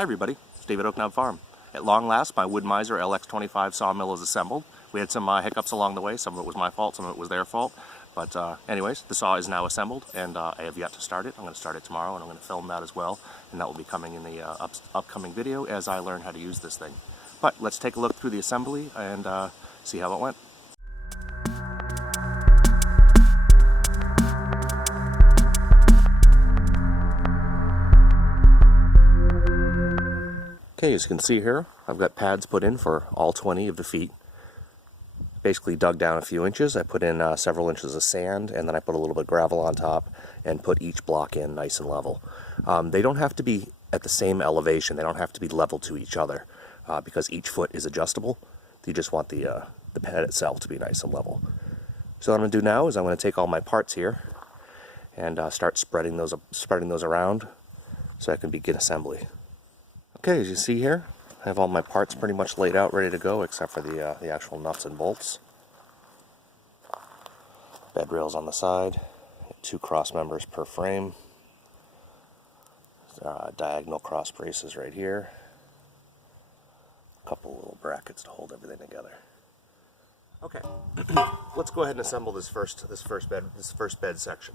Hi everybody, it's David Oaknob Farm. At long last, my Wood-Mizer LX-25 sawmill is assembled. We had some hiccups along the way. Some of it was my fault, some of it was their fault. But anyways, the saw is now assembled, and I have yet to start it. I'm going to start it tomorrow, and I'm going to film that as well. And that will be coming in the upcoming video as I learn how to use this thing. But let's take a look through the assembly and see how it went. Okay, as you can see here, I've got pads put in for all 20 of the feet. Basically dug down a few inches. I put in several inches of sand, and then I put a little bit of gravel on top and put each block in nice and level. They don't have to be at the same elevation. They don't have to be level to each other because each foot is adjustable. You just want the pad itself to be nice and level. So what I'm going to do now is I'm going to take all my parts here and start spreading those around so I can begin assembly. Okay, as you see here, I have all my parts pretty much laid out, ready to go, except for the actual nuts and bolts. Bed rails on the side, 2 cross members per frame, diagonal cross braces right here, a couple little brackets to hold everything together. Okay, let's go ahead and assemble this first bed section.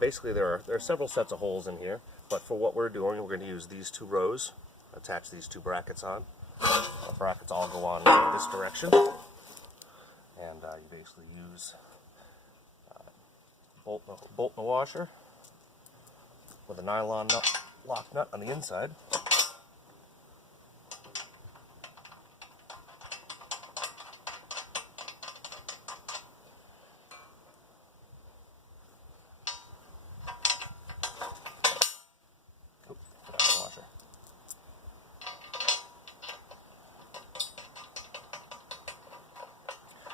Basically, there are several sets of holes in here, but for what we're doing, we're going to use these 2 rows. Attach these 2 brackets on. The brackets all go on in this direction, and you basically use bolt in the washer with a nylon lock nut on the inside.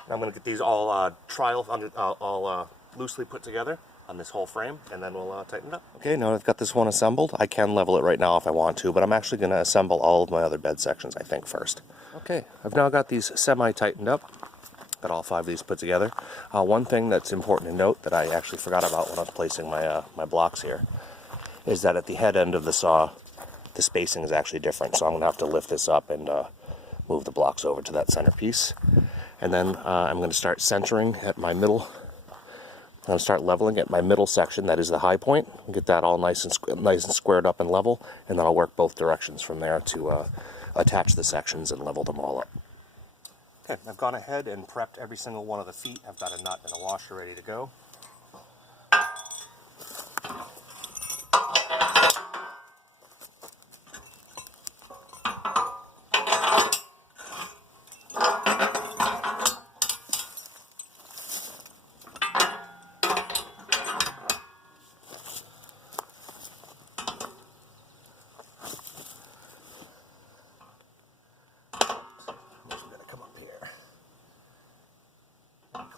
I'm going to get these all loosely put together on this whole frame, and then we'll tighten it up. Okay, now I've got this one assembled. I can level it right now if I want to, but I'm actually going to assemble all of my other bed sections, I think, first. Okay, I've now got these semi-tightened up. Got all 5 of these put together. One thing that's important to note that I actually forgot about when I was placing my blocks here is that at the head end of the saw, the spacing is actually different, so I'm going to have to lift this up and move the blocks over to that center piece. And then I'm going to start centering at my middle. I'm going to start leveling at my middle section, that is the high point. Get that all nice and squared up and level, and then I'll work both directions from there to attach the sections and level them all up. Okay, I've gone ahead and prepped every single one of the feet. I've got a nut and a washer ready to go.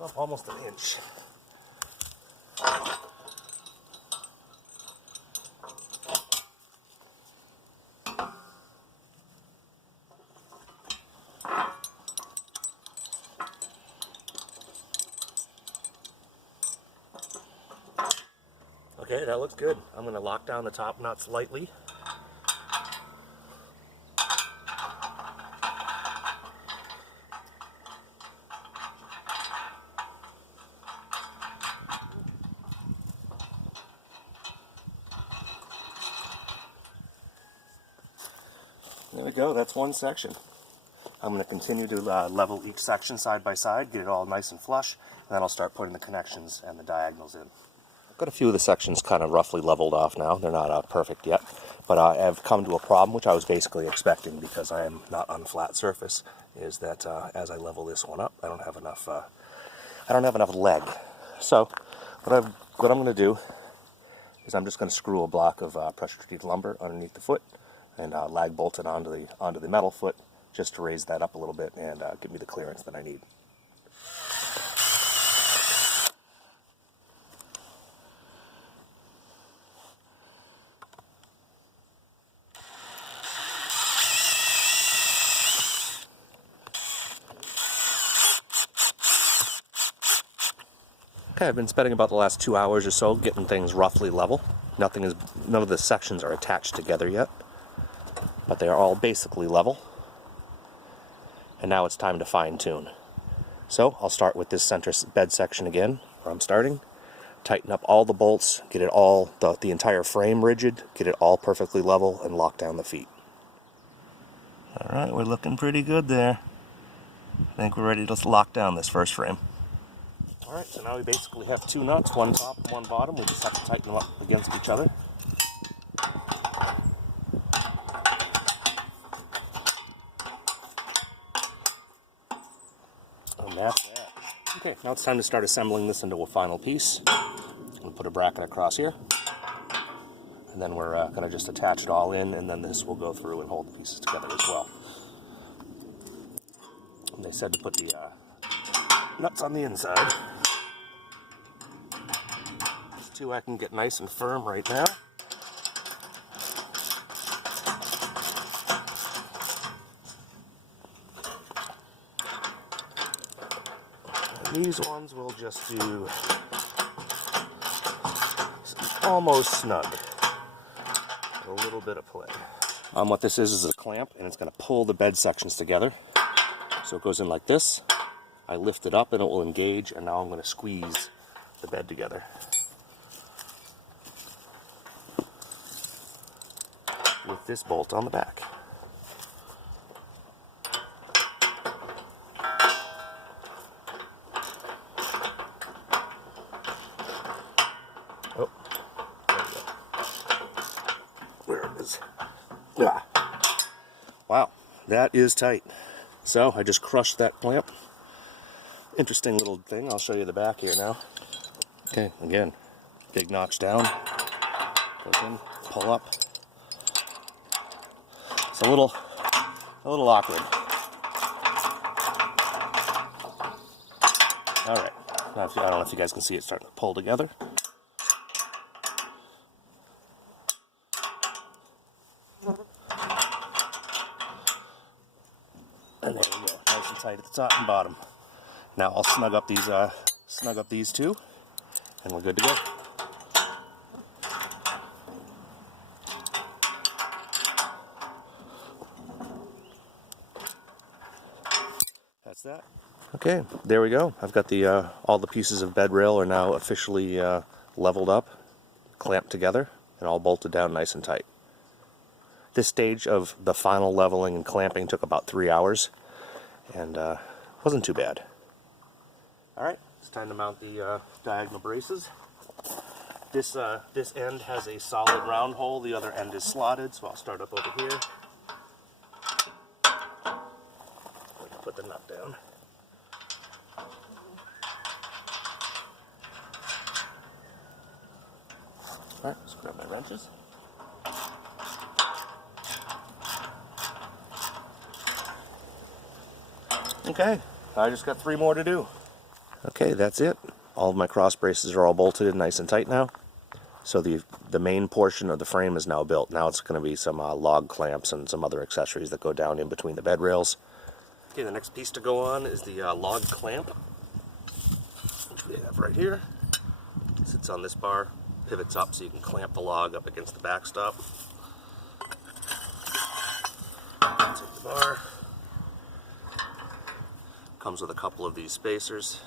Up almost an inch. Okay, that looks good. I'm going to lock down the top nuts lightly. There we go, that's one section. I'm going to continue to level each section side by side, get it all nice and flush, and then I'll start putting the connections and the diagonals in. I've got a few of the sections kind of roughly leveled off now. They're not perfect yet, but I've come to a problem, which I was basically expecting because I am not on a flat surface, is that as I level this one up, I don't have enough leg. So what I'm going to do is I'm just going to screw a block of pressure-treated lumber underneath the foot and lag bolt it onto the metal foot just to raise that up a little bit and give me the clearance that I need. Okay, I've been spending about the last 2 hours or so getting things roughly level. None of the sections are attached together yet. but they are all basically level. And now it's time to fine tune. So I'll start with this center bed section again, where I'm starting. Tighten up all the bolts, get it all, the entire frame rigid, get it all perfectly level, and lock down the feet. Alright, we're looking pretty good there. I think we're ready to lock down this first frame. Alright, so now we basically have two nuts, one top and one bottom. We just have to tighten them up against each other. And that's that. Okay, now it's time to start assembling this into a final piece. We'll put a bracket across here. And then we're going to just attach it all in, and then this will go through and hold the pieces together as well. And they said to put the nuts on the inside. There's two I can get nice and firm right now. And these ones we'll just do almost snug. A little bit of play. What this is a clamp, and it's going to pull the bed sections together. So it goes in like this. I lift it up and it will engage, and now I'm going to squeeze the bed together. With this bolt on the back. Oh, there we go. Where it is. Ah. Wow, that is tight. So I just crushed that clamp. Interesting little thing. I'll show you the back here now. Okay, again, big notch down. Goes in, pull up. It's a little awkward. All right. Now, I don't know if you guys can see it starting to pull together. And there we go, nice and tight at the top and bottom. Now I'll snug up these two, and we're good to go. That's that. Okay, there we go. I've got the all the pieces of bed rail are now officially leveled up, clamped together, and all bolted down nice and tight. This stage of the final leveling and clamping took about 3 hours, and wasn't too bad. Alright, it's time to mount the diagonal braces. This end has a solid round hole, the other end is slotted, so I'll start up over here. Put the nut down. Alright, let's grab my wrenches. Okay, I just got 3 more to do. Okay, that's it. All of my cross braces are all bolted and nice and tight now. So the main portion of the frame is now built. Now it's going to be some log clamps and some other accessories that go down in between the bed rails. Okay, the next piece to go on is the log clamp, which we have right here. It sits on this bar, pivots up so you can clamp the log up against the backstop. Take the bar. Comes with a couple of these spacers.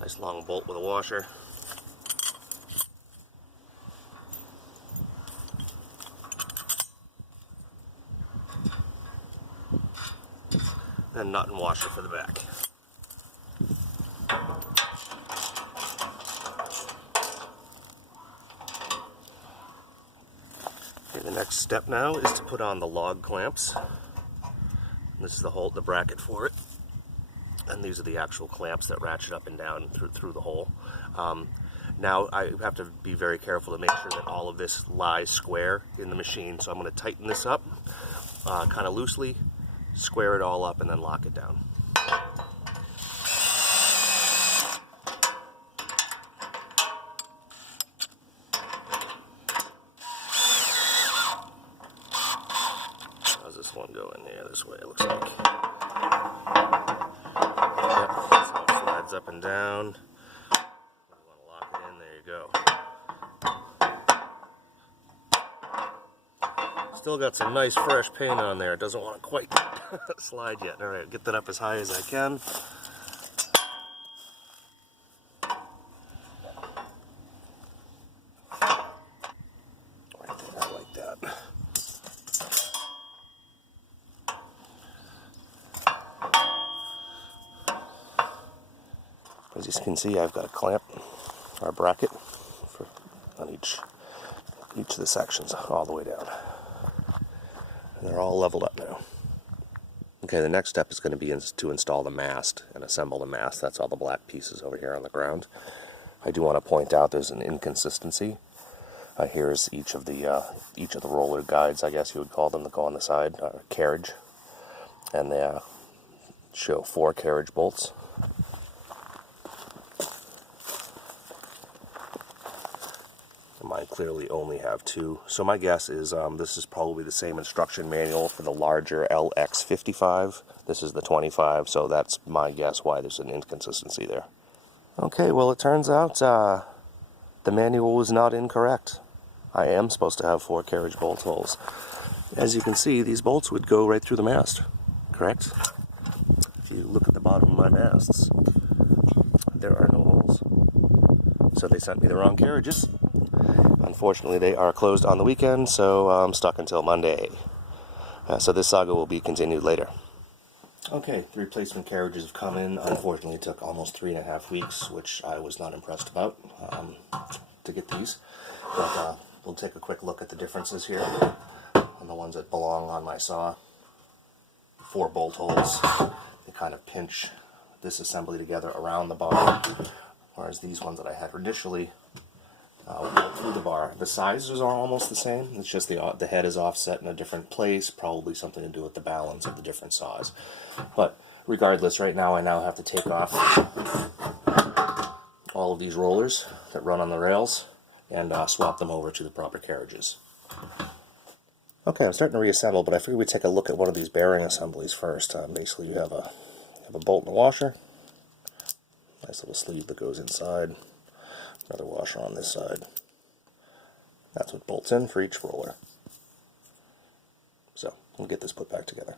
Nice long bolt with a washer. And nut and washer for the back. Okay, the next step now is to put on the log clamps. This is the bracket for it. And these are the actual clamps that ratchet up and down through the hole. Now I have to be very careful to make sure that all of this lies square in the machine. So I'm going to tighten this up kind of loosely, square it all up, and then lock it down. How's this one going? Yeah, this way it looks like. Yep, so it slides up and down. you go. Still got some nice fresh paint on there. It doesn't want to quite slide yet. Alright, get that up as high as I can. Right there, like that. As you can see, I've got a clamp or a bracket on each of the sections all the way down. And they're all leveled up now. Okay, the next step is going to be to install the mast and assemble the mast. That's all the black pieces over here on the ground. I do want to point out there's an inconsistency. Here's each of the roller guides, I guess you would call them, that go on the side, carriage, and they show 4 carriage bolts. Mine clearly only have 2. So my guess is this is probably the same instruction manual for the larger LX-25. This is the 25, so that's my guess why there's an inconsistency there. Okay, well it turns out the manual was not incorrect. I am supposed to have 4 carriage bolt holes. As you can see, these bolts would go right through the mast, correct? If you look at the bottom of my masts, there are no holes. So they sent me the wrong carriages. Unfortunately, they are closed on the weekend, so I'm stuck until Monday. So this saga will be continued later. Okay, the replacement carriages have come in. Unfortunately, it took almost 3.5 weeks, which I was not impressed about, to get these. But we'll take a quick look at the differences here on the ones that belong on my saw. 4 bolt holes. They kind of pinch this assembly together around the bar, whereas these ones that I had initially go through the bar. The sizes are almost the same. It's just the head is offset in a different place, probably something to do with the balance of the different saws. But regardless, right now I have to take off all of these rollers that run on the rails and swap them over to the proper carriages. Okay, I'm starting to reassemble, but I figured we'd take a look at one of these bearing assemblies first. Basically, you have a bolt and a washer, nice little sleeve that goes inside. Another washer on this side. That's what bolts in for each roller. So, we'll get this put back together.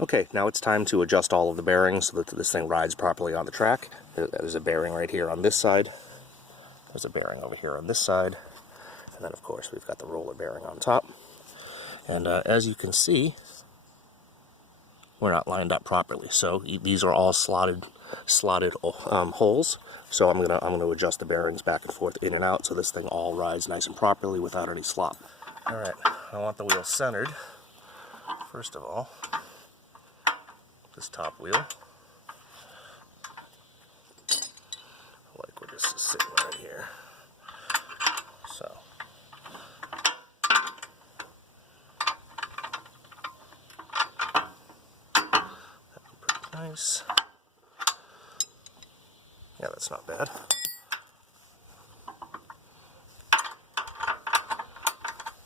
Okay, now it's time to adjust all of the bearings so that this thing rides properly on the track. There's a bearing right here on this side. There's a bearing over here on this side. And then, of course, we've got the roller bearing on top. And as you can see, we're not lined up properly. So these are all slotted holes. So I'm gonna adjust the bearings back and forth, in and out, so this thing all rides nice and properly without any slop. All right, I want the wheel centered. First of all, this top wheel, like we're just sitting right here. So. That'd be pretty nice. Yeah, that's not bad.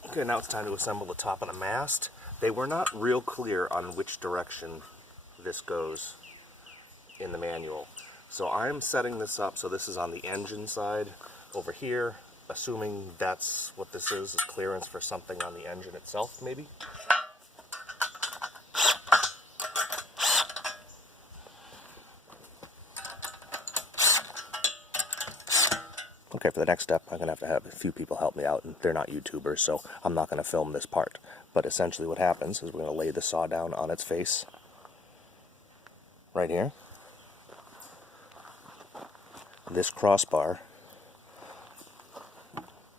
Okay, now it's time to assemble the top of the mast. They were not real clear on which direction this goes in the manual. So I'm setting this up so this is on the engine side over here, assuming that's what this is clearance for something on the engine itself, maybe? Okay, for the next step, I'm going to have a few people help me out, and they're not YouTubers, so I'm not going to film this part. But essentially what happens is we're going to lay the saw down on its face, right here. This crossbar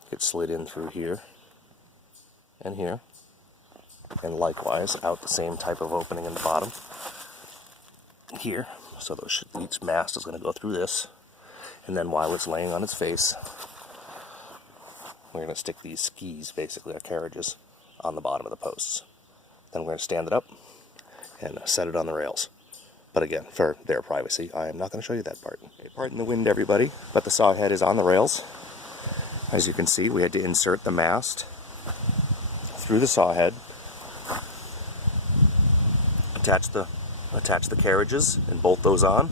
gets slid in through here, and here, and likewise out the same type of opening in the bottom, here. So each mast is going to go through this. And then while it's laying on its face, we're going to stick these skis, basically our carriages, on the bottom of the posts. Then we're going to stand it up and set it on the rails. But again, for their privacy, I am not going to show you that part. Okay, pardon the wind, everybody, but the saw head is on the rails. As you can see, we had to insert the mast through the saw head, attach the carriages, and bolt those on.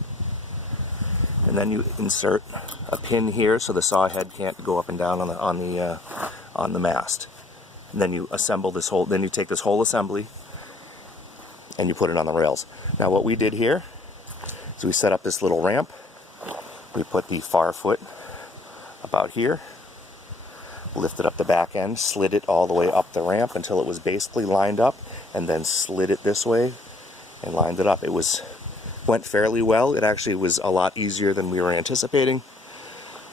And then you insert a pin here so the saw head can't go up and down on the mast. And then you assemble this whole. Then you take this whole assembly and you put it on the rails. Now what we did here is we set up this little ramp. We put the far foot about here, lifted up the back end, slid it all the way up the ramp until it was basically lined up, and then slid it this way and lined it up. It went fairly well. It actually was a lot easier than we were anticipating.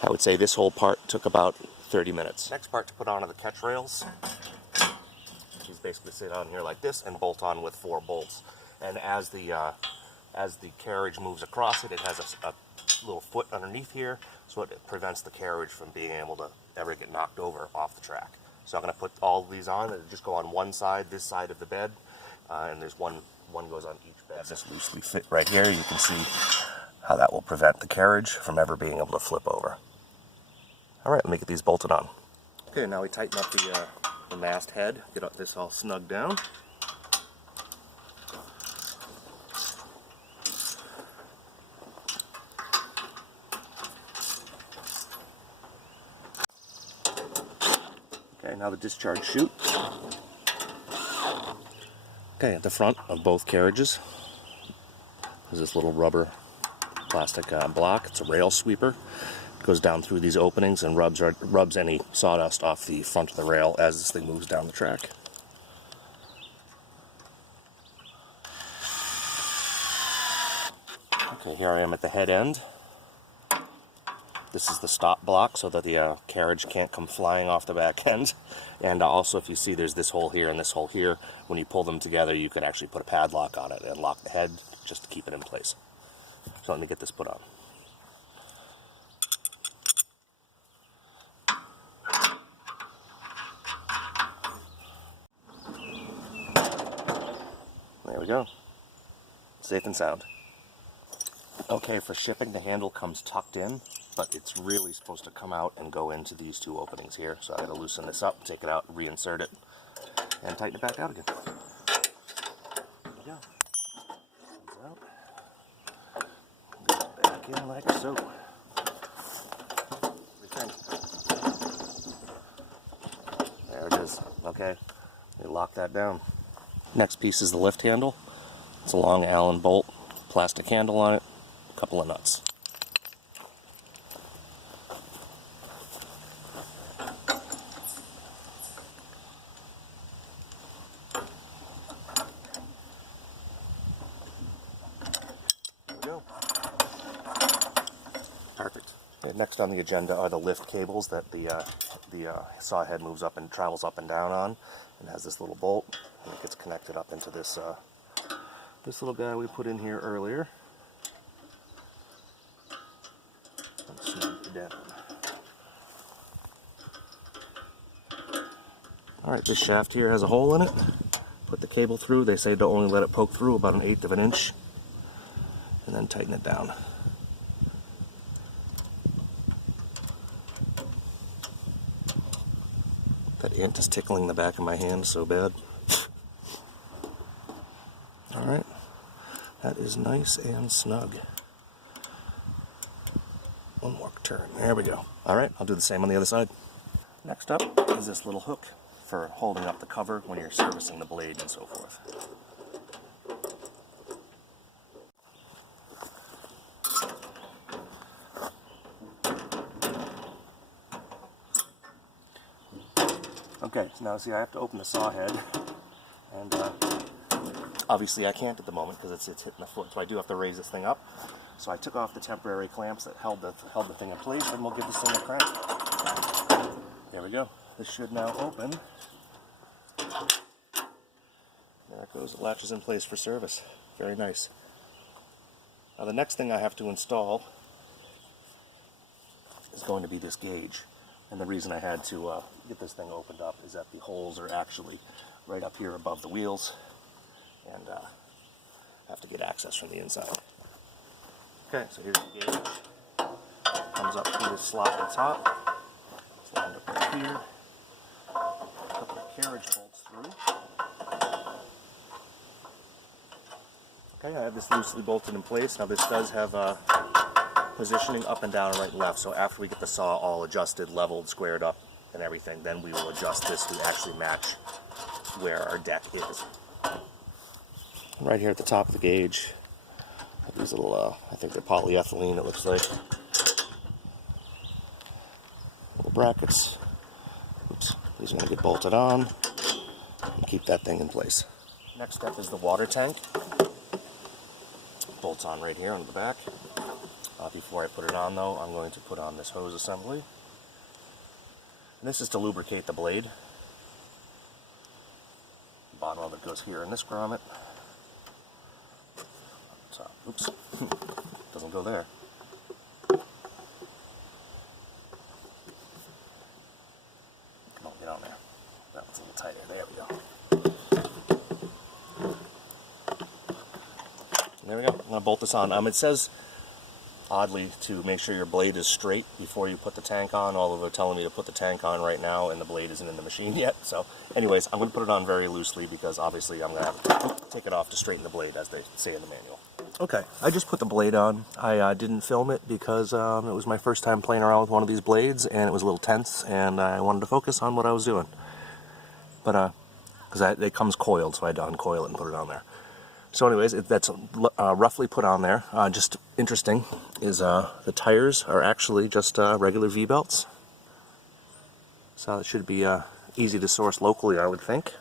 I would say this whole part took about 30 minutes. Next part to put on are the catch rails. These basically sit on here like this and bolt on with 4 bolts. And as the carriage moves across it, it has a little foot underneath here, so it prevents the carriage from being able to ever get knocked over off the track. So I'm going to put all of these on, and just go on one side, this side of the bed, and there's one goes on each bed. As this loosely fit right here, you can see how that will prevent the carriage from ever being able to flip over. Alright, let me get these bolted on. Okay, now we tighten up the mast head, get this all snugged down. Okay, now the discharge chute. Okay, at the front of both carriages is this little rubber plastic block. It's a rail sweeper. It goes down through these openings and rubs any sawdust off the front of the rail as this thing moves down the track. Okay, here I am at the head end. This is the stop block so that the carriage can't come flying off the back end. And also, if you see, there's this hole here and this hole here. When you pull them together, you can actually put a padlock on it and lock the head just to keep it in place. So let me get this put on. There we go. Safe and sound. Okay, for shipping, the handle comes tucked in, but it's really supposed to come out and go into these 2 openings here. So I'm going to loosen this up, take it out, reinsert it, and tighten it back out again. There we go. Comes out. Go back in like so. Return. There it is. Okay, we lock that down. Next piece is the lift handle. It's a long Allen bolt, plastic handle on it, a couple of nuts. Perfect. Okay, next on the agenda are the lift cables that the saw head moves up and travels up and down on. It has this little bolt, and it gets connected up into this this little guy we put in here earlier. And snug it down. Alright, this shaft here has a hole in it. Put the cable through. They say don't only let it poke through about 1/8 of an inch, and then tighten it down. That ant is tickling the back of my hand so bad. Alright, that is nice and snug. One more turn, there we go. Alright, I'll do the same on the other side. Next up is this little hook for holding up the cover when you're servicing the blade and so forth. Okay, so now see, I have to open the saw head, and obviously I can't at the moment because it's hitting the foot, so I do have to raise this thing up. So I took off the temporary clamps that held the thing in place, and we'll give this thing a crank. There we go. This should now open. There it goes. It latches in place for service. Very nice. Now the next thing I have to install is going to be this gauge. And the reason I had to get this thing opened up is that the holes are actually right up here above the wheels, and have to get access from the inside. Okay, so here's the gauge. Comes up through this slot at the top. It's lined up right here. A couple of carriage bolts through. Okay, I have this loosely bolted in place. Now this does have positioning up and down, right and left. So after we get the saw all adjusted, leveled, squared up, and everything, then we will adjust this to actually match where our deck is. Right here at the top of the gauge, these little, I think they're polyethylene, it looks like. Little brackets. Oops, these are going to get bolted on and keep that thing in place. Next step is the water tank. Bolts on right here on the back. Before I put it on though, I'm going to put on this hose assembly. And this is to lubricate the blade. The bottom of it goes here in this grommet. So, oops, doesn't go there. Come on, get on there. That one's a little tighter. There we go. There we go. I'm going to bolt this on. It says, oddly, to make sure your blade is straight before you put the tank on, although they're telling me to put the tank on right now and the blade isn't in the machine yet. So anyways, I'm going to put it on very loosely because obviously I'm going to have to take it off to straighten the blade, as they say in the manual. Okay, I just put the blade on. I didn't film it because it was my first time playing around with one of these blades and it was a little tense and I wanted to focus on what I was doing. But, because it comes coiled, so I had to uncoil it and put it on there. So anyways, that's roughly put on there. Just interesting is the tires are actually just regular V-belts. So it should be easy to source locally, I would think.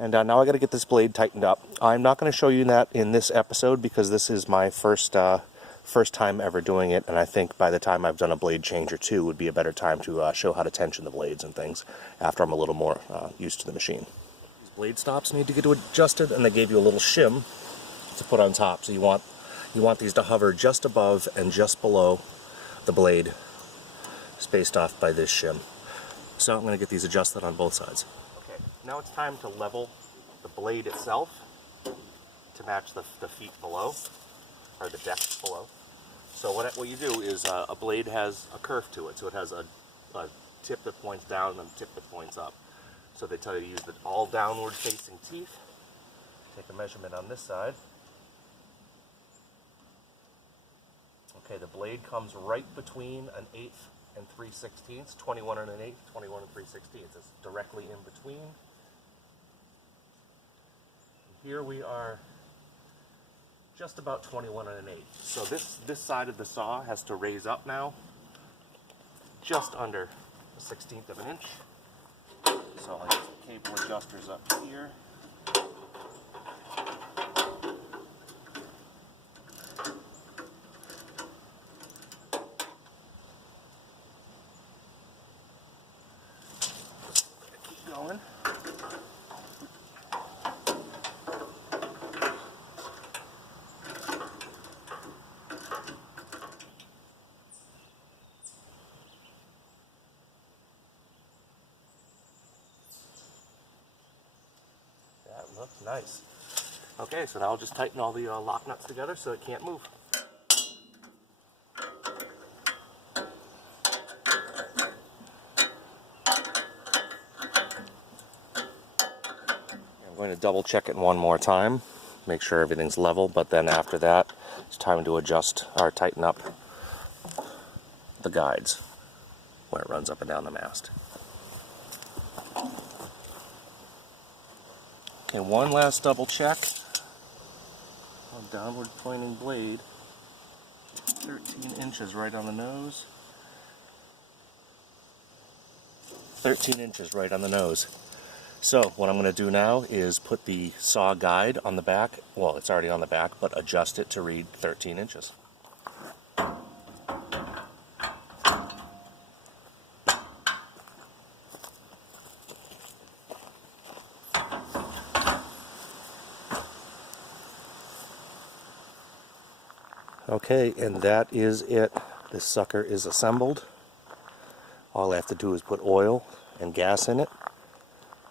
And now I got to get this blade tightened up. I'm not going to show you that in this episode because this is my first time ever doing it, and I think by the time I've done a blade change or two would be a better time to show how to tension the blades and things after I'm a little more used to the machine. Blade stops need to get adjusted, and they gave you a little shim to put on top. So you want these to hover just above and just below the blade, spaced off by this shim. So I'm going to get these adjusted on both sides. Okay, now it's time to level the blade itself to match the feet below, or the deck below. So what you do is a blade has a curve to it, so it has a tip that points down and a tip that points up. So they tell you to use the all downward facing teeth. Take a measurement on this side. Okay, the blade comes right between an 1/8 and 3/16, 21 and an 1/8, 21 and 3/16. It's directly in between. And here we are just about 21 and an 1/8. So this side of the saw has to raise up now just under a 1/16 of an inch. So I get some cable adjusters up here. Keep going. Looks nice. Okay, so now I'll just tighten all the lock nuts together so it can't move. I'm going to double check it one more time, make sure everything's level, but then after that, it's time to adjust or tighten up the guides where it runs up and down the mast. Okay, one last double check. Downward pointing blade. 13 inches right on the nose. 13 inches right on the nose. So what I'm going to do now is put the saw guide on the back. Well, it's already on the back, but adjust it to read 13 inches. Okay, and that is it. This sucker is assembled. All I have to do is put oil and gas in it,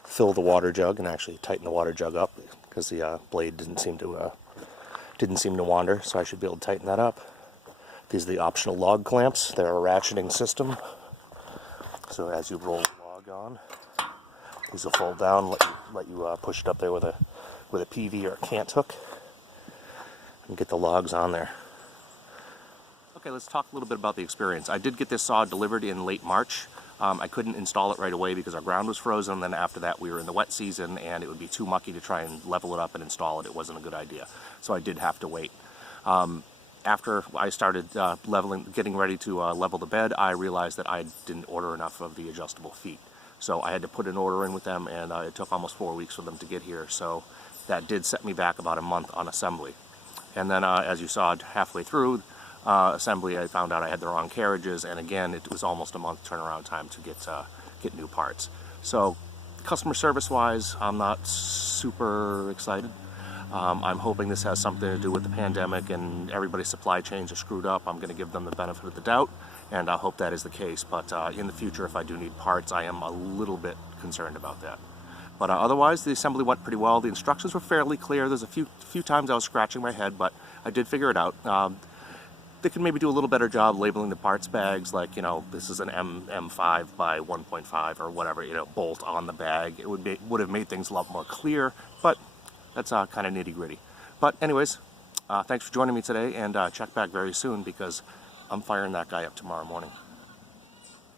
fill the water jug, and actually tighten the water jug up because the blade didn't seem to wander, so I should be able to tighten that up. These are the optional log clamps. They're a ratcheting system, so as you roll the log on, these will fold down, let you push it up there with a PV or a cant hook, and get the logs on there. Okay, let's talk a little bit about the experience. I did get this saw delivered in late March. I couldn't install it right away because our ground was frozen. Then after that, we were in the wet season, and it would be too mucky to try and level it up and install it. It wasn't a good idea, so I did have to wait. After I started getting ready to level the bed, I realized that I didn't order enough of the adjustable feet. So I had to put an order in with them, and it took almost 4 weeks for them to get here. So that did set me back about a month on assembly. And then, as you saw, halfway through assembly, I found out I had the wrong carriages, and again, it was almost a month turnaround time to get new parts. So, customer service-wise, I'm not super excited. I'm hoping this has something to do with the pandemic and everybody's supply chains are screwed up. I'm going to give them the benefit of the doubt, and I hope that is the case. But in the future, if I do need parts, I am a little bit concerned about that. But otherwise, the assembly went pretty well. The instructions were fairly clear. There's a few times I was scratching my head, but I did figure it out. They could maybe do a little better job labeling the parts bags, like, you know, this is an M5 by 1.5 or whatever, you know, bolt on the bag. It would have made things a lot more clear, but that's kind of nitty-gritty. But anyways, thanks for joining me today, and check back very soon because I'm firing that guy up tomorrow morning.